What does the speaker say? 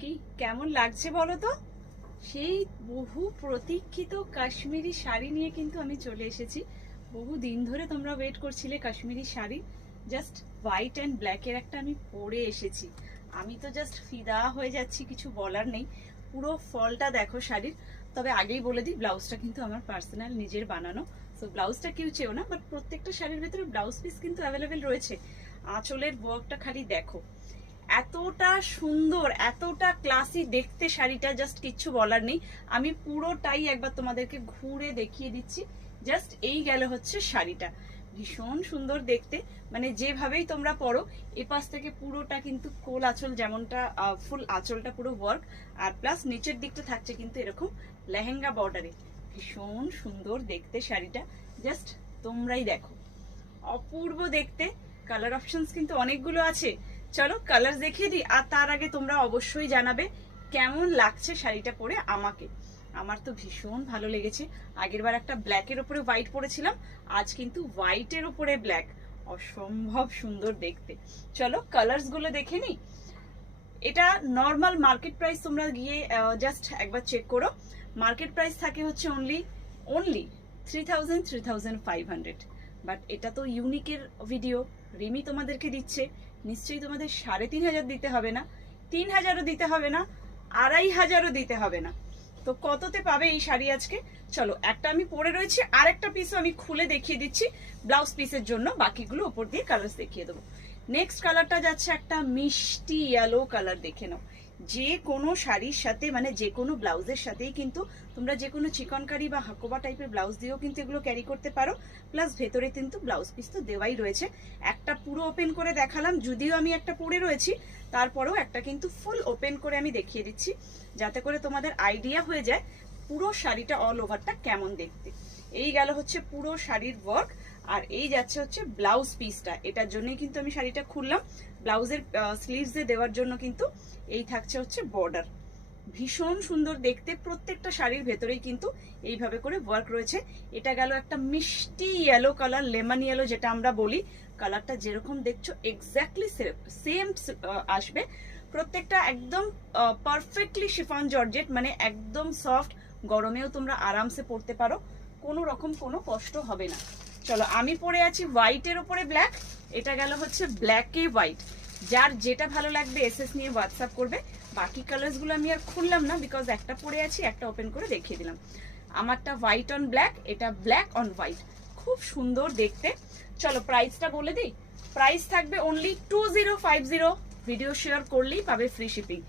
কি কেমন লাগছে বলো তো? সেই বহু প্রতীক্ষিত কাশ্মীরি শাড়ি নিয়ে কিন্তু আমি চলে এসেছি। বহু দিন ধরে তোমরা ওয়েট করছিলে Kashmiri sari. Just white and ব্ল্যাকের একটা আমি পরে এসেছি। আমি তো জাস্ট ফিদা হয়ে যাচ্ছি, কিছু বলার নেই। পুরো ফলটা দেখো শাড়ির। তবে আগেই বলে দিই, ব্লাউজটা কিন্তু আমার পার্সোনাল নিজের বানানো। সো ব্লাউজটা কেউ চেও না, বাট প্রত্যেকটা শাড়ির ভেতরে ব্লাউজ পিস কিন্তু অ্যাভেলেবেল রয়েছে। আঁচলের ওয়ার্কটা খালি দেখো, এতটা সুন্দর, এতটা ক্লাসি দেখতে শাড়িটা, জাস্ট কিচ্ছু বলার নেই। আমি পুরোটাই একবার তোমাদেরকে ঘুরে দেখিয়ে দিচ্ছি। জাস্ট এই গেল হচ্ছে শাড়িটা, ভীষণ সুন্দর দেখতে। মানে যেভাবেই তোমরা পরো, এপাশ থেকে পুরোটা কিন্তু কোল আঁচল, যেমনটা ফুল আঁচলটা পুরো ওয়ার্ক, আর প্লাস নিচের দিকটা থাকছে কিন্তু এরকম লেহেঙ্গা বর্ডারে। ভীষণ সুন্দর দেখতে শাড়িটা, জাস্ট তোমরাই দেখো, অপূর্ব দেখতে। কালার অপশনস কিন্তু অনেকগুলো আছে। চলো কালার দেখিয়ে দিই, আর তার আগে তোমরা অবশ্যই জানাবে কেমন লাগছে শাড়িটা পরে আমাকে। আমার তো ভীষণ ভালো লেগেছে। আগেরবার একটা ব্ল্যাকের উপরে হোয়াইট পরেছিলাম, আজ কিন্তু হোয়াইটের উপরে ব্ল্যাক, অসম্ভব সুন্দর দেখতে। চলো কালার্স গুলো দেখে নিই। এটা নর্মাল মার্কেট প্রাইস, তোমরা গিয়ে জাস্ট একবার চেক করো। মার্কেট প্রাইস থাকে হচ্ছে অনলি 3,500। বাট এটা তো ইউনিকের ভিডিও, রিমি তোমাদেরকে দিচ্ছে, নিশ্চয়ই তোমাদের 3,500 দিতে হবে না, 3,000ও দিতে হবে না, 2,500ও দিতে হবে না। তো কততে পাবে এই শাড়ি আজকে? চলো, একটা আমি পরে রয়েছি, আর একটা পিসও আমি খুলে দেখিয়ে দিচ্ছি ব্লাউজ পিসের জন্য, বাকিগুলো উপর দিয়ে কালার দেখিয়ে দেবো। নেক্সট কালারটা যাচ্ছে একটা মিষ্টি ইয়েলো কালার, দেখে নাও। যে কোনো শাড়ির সাথে, মানে যে কোনো ব্লাউজের সাথেই কিন্তু তোমরা যে কোনো চিকনকারি বা হাকোবা টাইপের ব্লাউজ দিয়েও কিন্তু এগুলো ক্যারি করতে পারো। প্লাস ভেতরে কিন্তু ব্লাউজ পিস তো দেওয়াই রয়েছে। একটা পুরো ওপেন করে দেখালাম, যদিও আমি একটা পরে রয়েছি, তারপরেও একটা কিন্তু ফুল ওপেন করে আমি দেখিয়ে দিচ্ছি, যাতে করে তোমাদের আইডিয়া হয়ে যায় পুরো শাড়িটা অল ওভারটা কেমন দেখতে। এই গেল হচ্ছে পুরো শাড়ির ওয়ার্ক, আর এই যাচ্ছে হচ্ছে ব্লাউজ পিসটা। এটার জন্যই কিন্তু আমি শাড়িটা খুললাম, ব্লাউজের স্লিভসে দেওয়ার জন্য কিন্তু এই থাকছে হচ্ছে বর্ডার। ভীষণ সুন্দর দেখতে, প্রত্যেকটা শাড়ির ভেতরেই কিন্তু এইভাবে করে ওয়ার্ক রয়েছে। এটা গেল একটা মিষ্টি ইয়েলো কালার, লেমন ইয়েলো যেটা আমরা বলি। কালারটা যেরকম দেখছো এক্স্যাক্টলি সেম আসবে। প্রত্যেকটা একদম পারফেক্টলি শিফন জর্জেট, মানে একদম সফট, গরমেও তোমরা আরামসে পরতে পারো, কোনো রকম কোনো কষ্ট হবে না। চলো, আমি পরে আছি হোয়াইটের উপরে ব্ল্যাক, এটা গেল হচ্ছে ব্ল্যাকে হোয়াইট। যার যেটা ভালো লাগবে এসএস নিয়ে হোয়াটসঅ্যাপ করবে। বাকি কালার্স গুলো আমি আর খুললাম না, বিকজ একটা পরে আছি, একটা ওপেন করে দেখিয়ে দিলাম। আমারটা হোয়াইট অন ব্ল্যাক, এটা ব্ল্যাক অন হোয়াইট, খুব সুন্দর দেখতে। চলো প্রাইসটা বলে দিই। প্রাইস থাকবে অনলি 2050, ভিডিও শেয়ার করলেই পাবে ফ্রি শিপিং।